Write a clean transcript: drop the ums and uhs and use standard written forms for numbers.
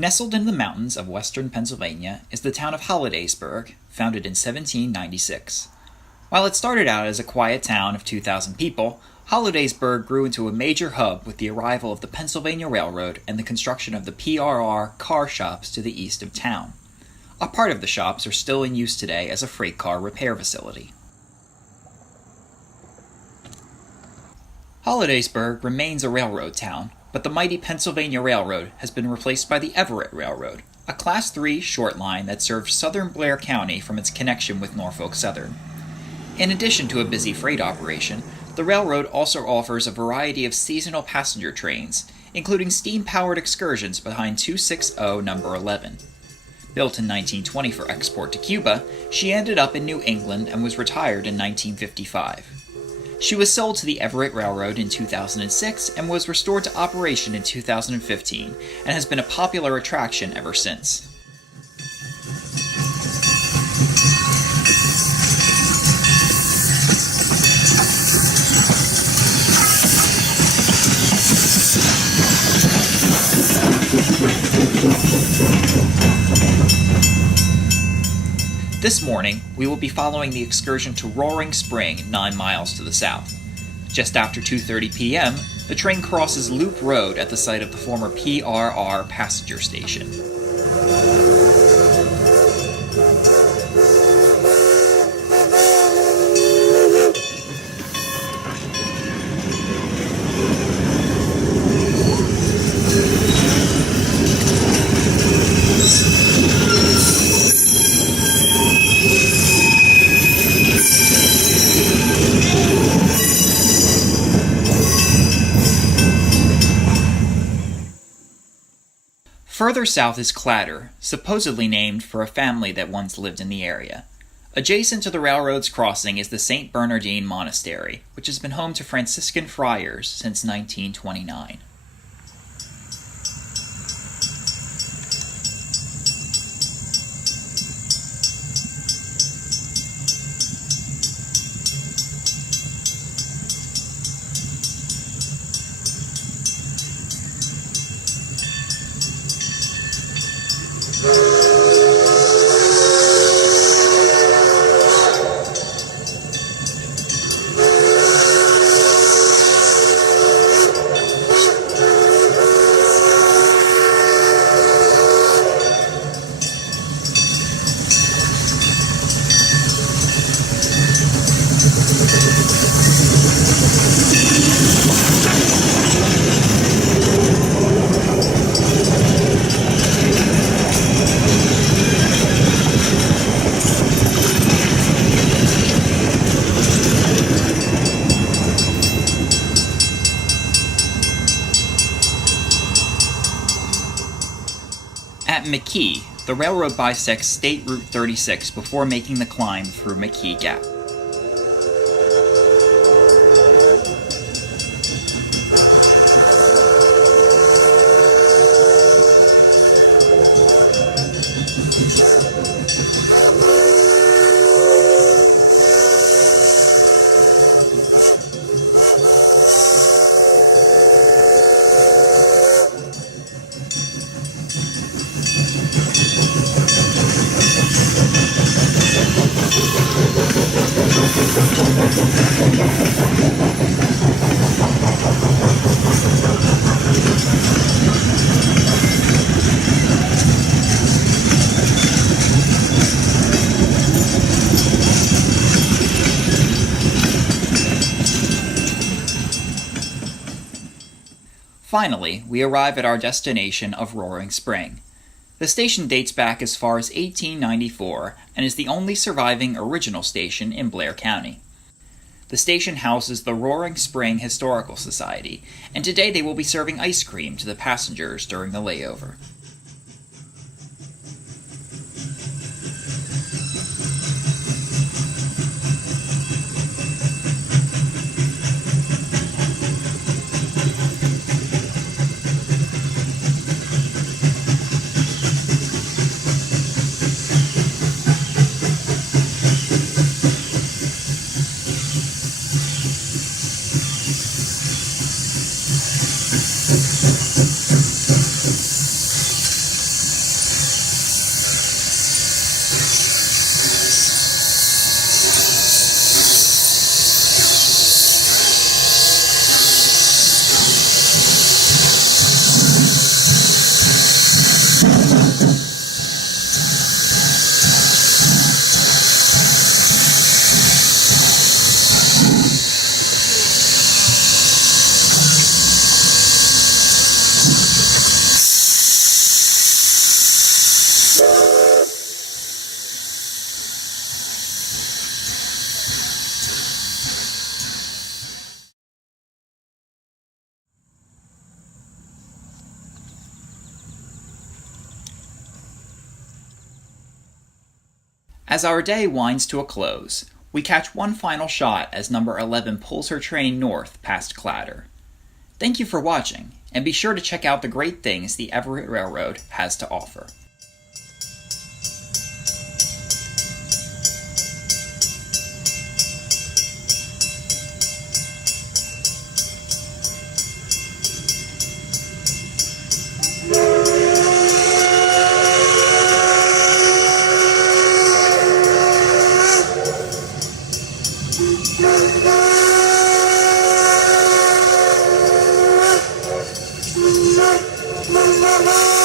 Nestled in the mountains of western Pennsylvania is the town of Hollidaysburg, founded in 1796. While it started out as a quiet town of 2,000 people, Hollidaysburg grew into a major hub with the arrival of the Pennsylvania Railroad and the construction of the PRR car shops to the east of town. A part of the shops are still in use today as a freight car repair facility. Hollidaysburg remains a railroad town, but the mighty Pennsylvania Railroad has been replaced by the Everett Railroad, a Class 3 short line that serves southern Blair County from its connection with Norfolk Southern. In addition to a busy freight operation, the railroad also offers a variety of seasonal passenger trains, including steam-powered excursions behind 260 No. 11. Built in 1920 for export to Cuba, she ended up in New England and was retired in 1955. She was sold to the Everett Railroad in 2006 and was restored to operation in 2015 and has been a popular attraction ever since. This morning, we will be following the excursion to Roaring Spring, 9 miles to the south. Just after 2:30 p.m., the train crosses Loop Road at the site of the former PRR passenger station. Further south is Clatter, supposedly named for a family that once lived in the area. Adjacent to the railroad's crossing is the St. Bernardine Monastery, which has been home to Franciscan friars since 1929. At McKee, the railroad bisects State Route 36 before making the climb through McKee Gap. Finally, we arrive at our destination of Roaring Spring. The station dates back as far as 1894 and is the only surviving original station in Blair County. The station houses the Roaring Spring Historical Society, and today they will be serving ice cream to the passengers during the layover. As our day winds to a close, we catch one final shot as number 11 pulls her train north past Clatter. Thank you for watching, and be sure to check out the great things the Everett Railroad has to offer. La la la la